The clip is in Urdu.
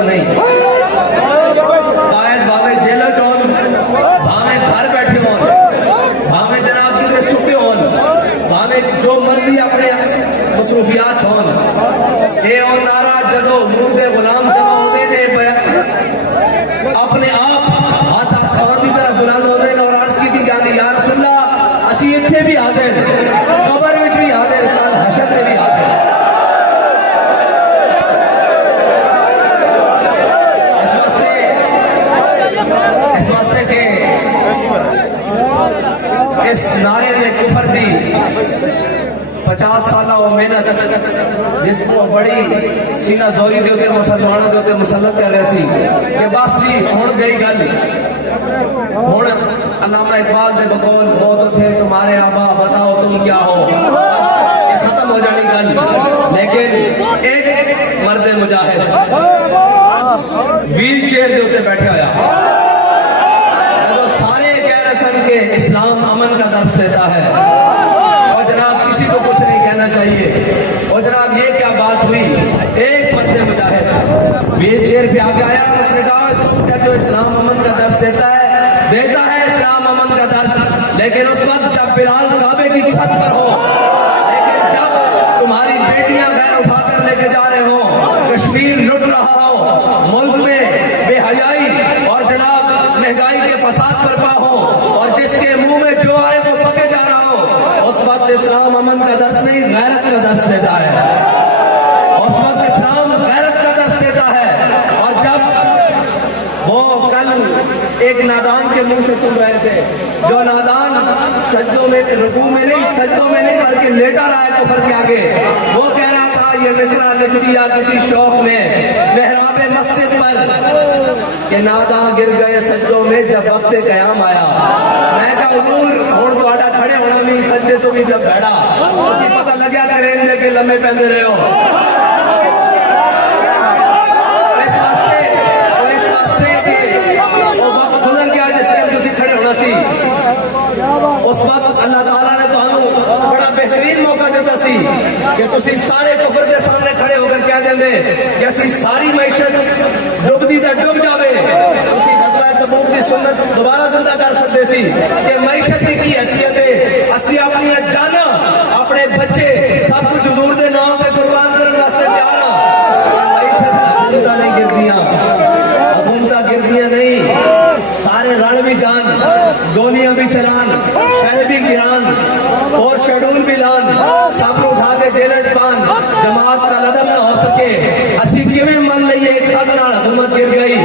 ضرورت نہیں. قائد بھاوے جیل چون بھاوے گھر بیٹھے ہون بھاوے جناب کتنے سٹے ہون بھاوے جو مرضی اپنے مصروفیات ہون اے او نعرہ جدو منہ دے غلام جمع ہوتے نے اپنے آپ ہاتھ آسمان کی طرف بلند ہوتے ہیں اور عرض کی تھی جانی یا رسول اللہ اسی اتنے بھی حاضر قبر وچ بھی حاضر کل حشر تے بھی حاضر. اس واسطے کہ اس نعرے نے کفر دی 50 سالہ وہ محنت جس کو بڑی سینہ زوری دیتے مسلمانوں دیتے مسلط کر رہے سی کہ بس جی ہون گئی گل ہون علامہ اقبال دے بقول وہ تو تھے تمہارے آبا بتاؤ تم کیا ہو بس یہ ختم ہو جانی گل. لیکن ایک مرد مجاہد ویل چیئر دے ہوتے بیٹھے ہویا جو سارے کہہ رہے سن کہ اسلام امن کا درس دیتا ہے اور جناب کسی کو کچھ نہیں کہنا چاہیے اور جناب یہ کیا بات ہوئی. ایک مرد مجاہد ویل چیئر پہ آگے آیا اس نے کہا تم کہتے ہو اسلام امن کا درس دیتا ہے اسلام امن کا درس لیکن اس وقت جب بلال کعبے کی چھت پر ہو لیکن جب تمہاری بیٹیاں غیر اٹھا کر لے کے جا رہے ہو کشمیر لٹ رہا ہو ملک میں بے حیائی اور جناب مہنگائی کے فساد برپا ہو اور جس کے منہ میں جو آئے وہ پکے جا رہا ہو اس وقت اسلام امن کا درس نہیں غیرت کا درس دیتا ہے. اس وقت اسلام غیرت کا درس دیتا ہے. اور جب وہ کل ایک نادان کے منہ سے سن رہے تھے جو نادان سجدوں میں رکوع میں نہیں سجدوں میں نہیں بلکہ لیٹا رہا ہے کفر کے آگے وہ کہہ رہا تھا یہ مصرع لکھ دیا کسی شوق نے محراب مسجد پر کہ نادان گر گئے سجدوں میں جب وقت قیام آیا. میں کہا حضور ہون تہاڈا کھڑے ہونا بھی سجدے تو بھی جب بیٹھا اسی پتہ لگیا کریں لے کے لمبے پہندے رہے ہو. اس وقت اللہ تعالیٰ نے تو بڑا بہترین موقع دیتا سی کہ تسی سارے کفر کے سامنے کھڑے ہو کر کہہ دیں کہ اسی ساری معیشت ڈب دی تے ڈب جاوے اسی غزوہ تبوک دی سنت دوبارہ زندہ کر سکتے سی کہ معیشت کی حیثیت ہے اسی اپنی جانا اپنے بچے سب کچھ حضور دے نام پہ قربان کرنے واسطے تیار ہوں. معیشت حکومتاں نہیں گردیاں حکومتاں گردیاں نہیں سارے رن بھی جان گولیاں بھی چلان شہر بھی گران اور شیڈول بھی لان سب کو اٹھا کے جیلت پان جماعت کا لدم نہ ہو سکے اسی کیویں من لئیے ایک خطرہ حکومت گر گئی